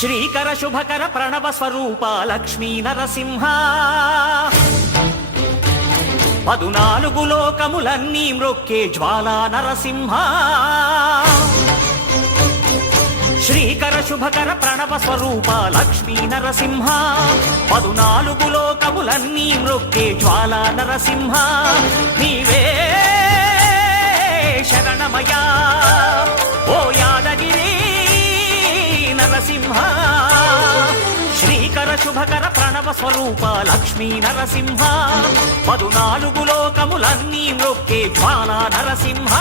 శ్రీకర శుభకర ప్రణవ స్వరూప లక్ష్మీ నరసింహ 14 లోకములన్నీ మ్రొక్కే జ్వాలా నరసింహ శ్రీకర శుభకర ప్రణవ స్వరూప లక్ష్మీ నరసింహ 14 లోకములన్నీ మ్రొక్కే జ్వాలా నరసింహ నీవే శరణమయా ఓ యాదగిరి నరసింహ శ్రీకర శుభకర ప్రణవ స్వరూప లక్ష్మీ నరసింహ 14 లోకములన్నీ మ్రొక్కే జ్వాలా నరసింహ